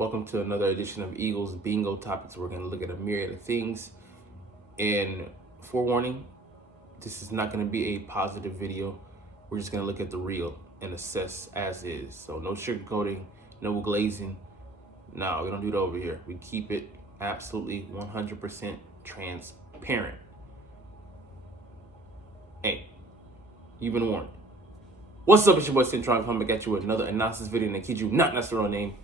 Welcome to another edition of Eagles Bingo Topics. We're going to look at a myriad of things. And forewarning, this is not going to be a positive video. We're just going to look at the real and assess as is. So no sugarcoating, no glazing. No, we don't do it over here. We keep it absolutely 100% transparent. Hey, you've been warned. What's up, it's your boy Cintron coming back at you with another analysis video, and I kid you not, that's the wrong name.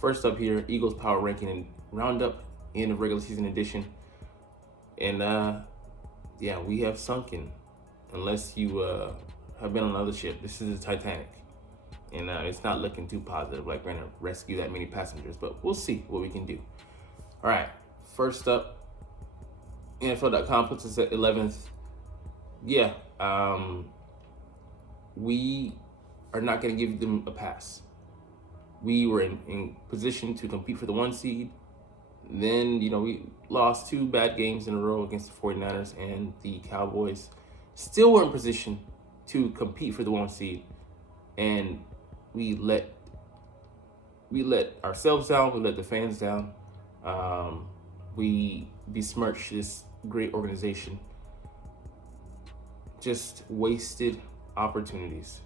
First up here, Eagles power ranking and roundup in the regular season edition. And yeah, we have sunken. Unless you have been on another ship. This is the Titanic. And it's not looking too positive, like we're gonna rescue that many passengers, but we'll see what we can do. All right, first up, NFL.com puts us at 11th. Yeah, we are not gonna give them a pass. We were in position to compete for the 1 seed. Then, we lost 2 bad games in a row against the 49ers and the Cowboys. Still were in position to compete for the 1 seed. And we let ourselves down, we let the fans down. We besmirched this great organization. Just wasted opportunities.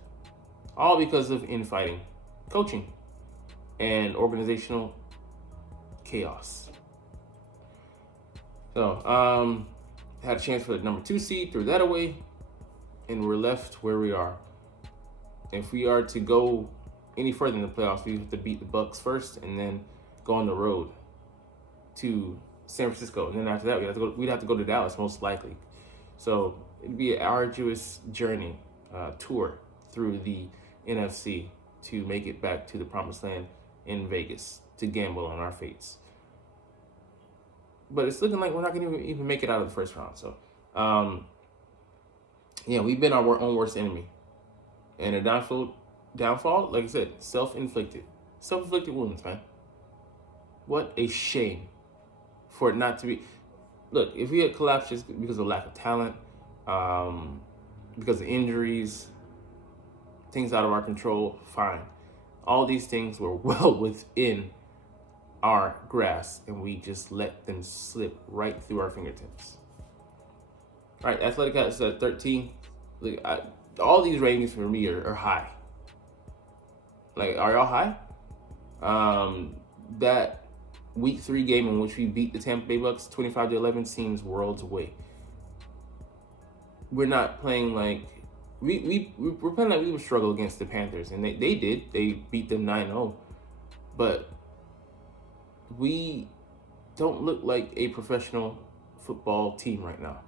All because of infighting, coaching, and organizational chaos. So, had a chance for the number 2 seed, threw that away, and we're left where we are. If we are to go any further in the playoffs, we have to beat the Bucks first, and then go on the road to San Francisco. And then after that, we'd have to go to Dallas, most likely. So it'd be an arduous journey, tour through the NFC to make it back to the promised land in Vegas to gamble on our fates. But it's looking like we're not going to even make it out of the first round. So, yeah, we've been our own worst enemy. And a downfall, like I said, self-inflicted. Self-inflicted wounds, man. What a shame for it not to be. Look, if we had collapsed just because of lack of talent, because of injuries, things out of our control, fine. All these things were well within our grasp, and we just let them slip right through our fingertips. All right, Athletic has 13. Look, all these ratings for me are high. Like, are y'all high? That week 3 game in which we beat the Tampa Bay Bucks 25-11 seems worlds away. We're not playing like we're playing like we would struggle against the Panthers, and they did. They beat them 9-0, but we don't look like a professional football team right now.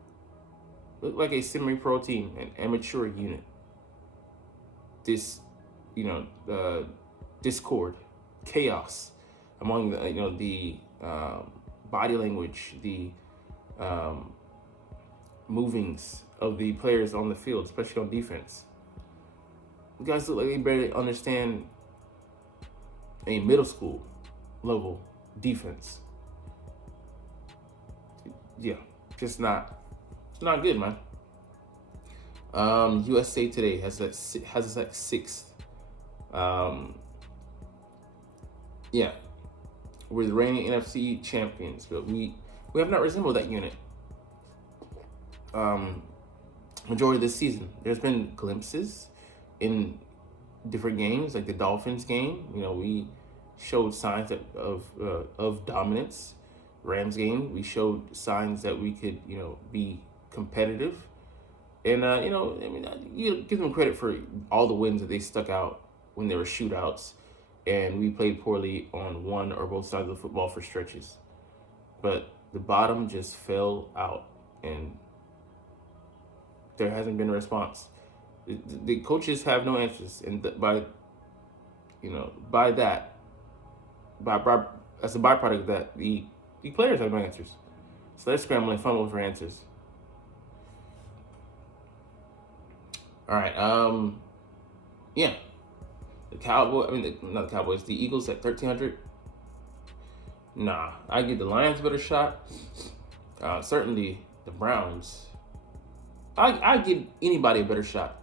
Look like a semi-pro team, an amateur unit. This, discord, chaos among the body language, the movings of the players on the field, especially on defense. You guys look like they barely understand a middle school level defense. Yeah, it's not good, man. USA Today has us at 6th. Yeah, we're the reigning NFC champions, but we have not resembled that unit. Majority of this season, there's been glimpses in different games, like the Dolphins game. We showed signs of dominance. Rams game, we showed signs that we could, be competitive. And you give them credit for all the wins that they stuck out when there were shootouts, and we played poorly on one or both sides of the football for stretches. But the bottom just fell out, and there hasn't been a response. The coaches have no answers, and as a byproduct of that, the players have no answers. So they're scrambling, fumbling for answers. All right, yeah. Not the Cowboys, the Eagles at 1,300. Nah, I give the Lions a better shot. Certainly the Browns. I give anybody a better shot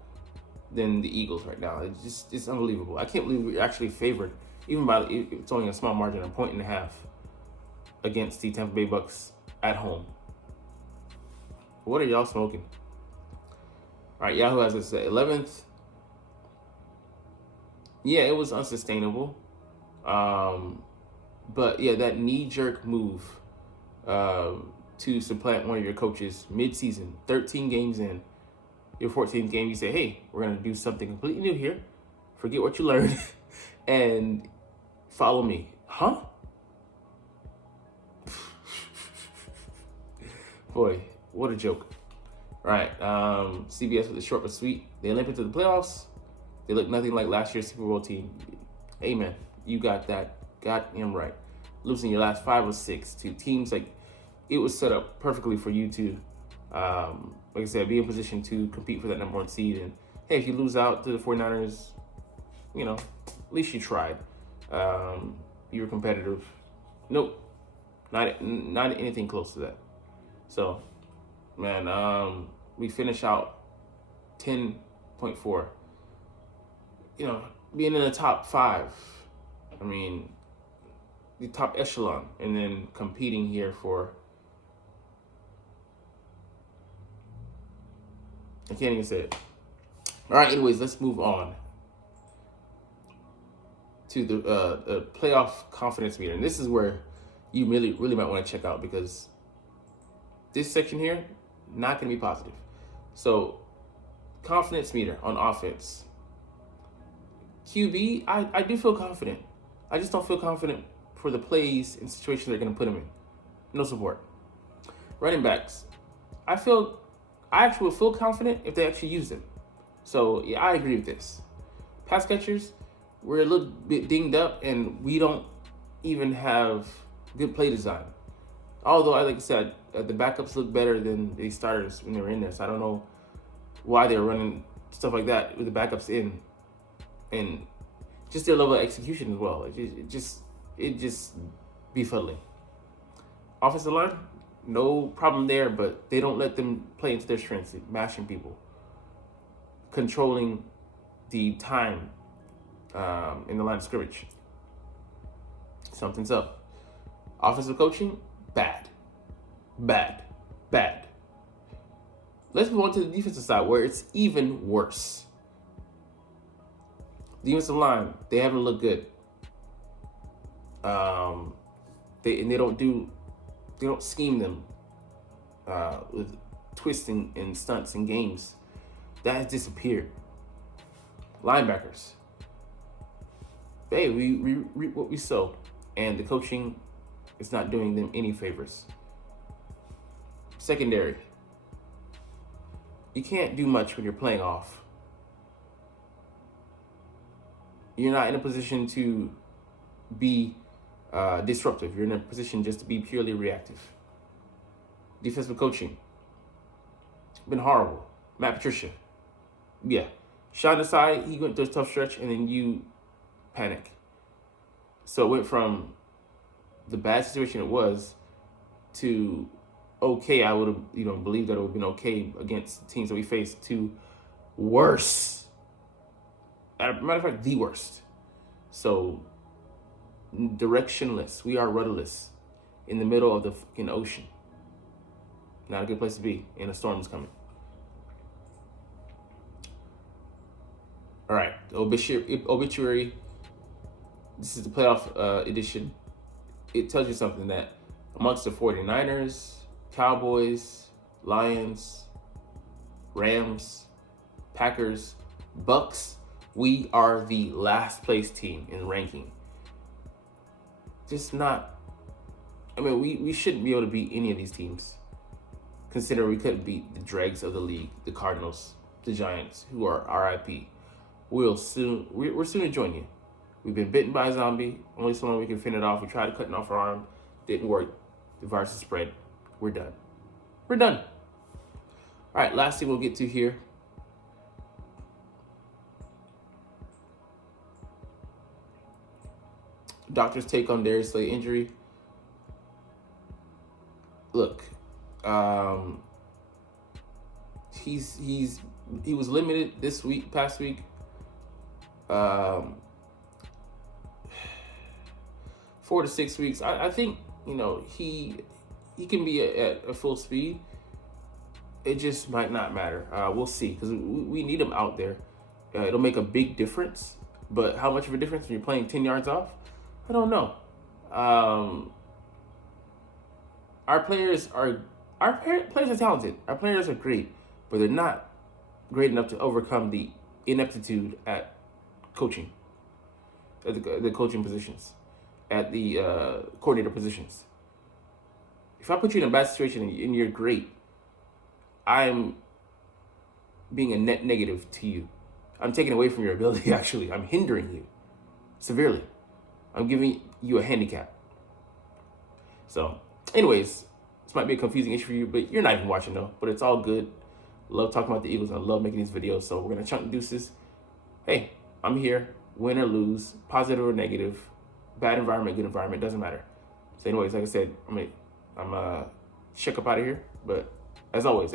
than the Eagles right now. It's unbelievable. I can't believe we're actually favored even by it's only a small margin, a 1.5 against the Tampa Bay Bucks at home. What are y'all smoking? All right, Yahoo has us at 11th. Yeah, it was unsustainable. But yeah, that knee-jerk move to supplant one of your coaches mid-season, 13 games in, your 14th game, you say, hey, we're going to do something completely new here. Forget what you learned and follow me. Huh? Boy, what a joke. All right, CBS with the short but sweet. They limp into the playoffs. They look nothing like last year's Super Bowl team. Amen. You got that goddamn right. Losing your last 5 or 6 to teams like it was set up perfectly for you to, like I said, be in position to compete for that number 1 seed. And hey, if you lose out to the 49ers, at least you tried. You were competitive. Nope, not anything close to that. So, man, we finish out 10.4. Being in the top 5. I mean, the top echelon, and then competing here for. I can't even say it. All right, anyways, let's move on to the playoff confidence meter. And this is where you really might want to check out, because this section here, not going to be positive. So, confidence meter on offense. QB, I do feel confident. I just don't feel confident for the plays and situations they're going to put him in. No support. Running backs, I actually feel confident if they actually use them. So, yeah, I agree with this. Pass catchers, we're a little bit dinged up, and we don't even have good play design. Although, like I said, the backups look better than the starters when they were in there. So I don't know why they're running stuff like that with the backups in. And just their level of execution as well. It just befuddling. Offensive line, no problem there, but they don't let them play into their strengths, mashing people, controlling the time in the line of scrimmage. Something's up. Offensive coaching, bad. Let's move on to the defensive side, where it's even worse. Defensive line, they haven't looked good. They don't scheme them with twisting and stunts and games. That has disappeared. Linebackers, hey, we reap what we sow, and the coaching is not doing them any favors. Secondary, you can't do much when you're playing off. You're not in a position to be disruptive. You're in a position just to be purely reactive. Defensive coaching, been horrible. Matt Patricia, yeah. Sean Desai, he went through a tough stretch, and then you panic. So it went from the bad situation it was to okay, I would have believed that it would have been okay against teams that we faced, to worse. As a matter of fact, the worst. So, directionless. We are rudderless in the middle of the fucking ocean. Not a good place to be, and a storm is coming. All right, obituary. This is the playoff edition. It tells you something that amongst the 49ers, Cowboys, Lions, Rams, Packers, Bucks, we are the last place team in ranking. We shouldn't be able to beat any of these teams, considering we couldn't beat the dregs of the league, the Cardinals, the Giants, who are RIP. We're soon to join you. We've been bitten by a zombie. Only so long we can fend it off. We tried cutting off our arm. Didn't work. The virus is spread. We're done. All right, last thing we'll get to here. Doctor's take on Darius Slay injury. Look, he was limited past week. 4 to 6 weeks. I think, you know, he can be at a full speed. It just might not matter. We'll see, because we need him out there. It'll make a big difference, but how much of a difference when you're playing 10 yards off? I don't know. Our players are talented. Our players are great, but they're not great enough to overcome the ineptitude at coaching, at the coaching positions, at the coordinator positions. If I put you in a bad situation and you're great, I'm being a net negative to you. I'm taking away from your ability, actually. I'm hindering you severely. I'm giving you a handicap. So, anyways, this might be a confusing issue for you, but you're not even watching though. But it's all good. Love talking about the Eagles. I love making these videos. So we're gonna chunk the deuces. Hey, I'm here. Win or lose, positive or negative, bad environment, good environment, doesn't matter. So, anyways, like I said, I'm check up out of here. But as always,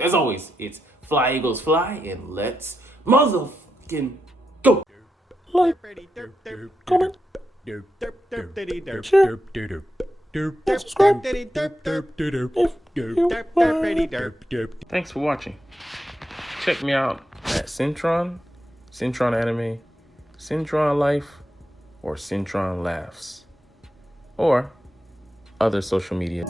it's fly Eagles fly, and let's motherfucking go. Like, comment, share, subscribe. Thanks for watching. Check me out at Cintron Anime, Cintron Life, or Cintron Laughs, or other social media.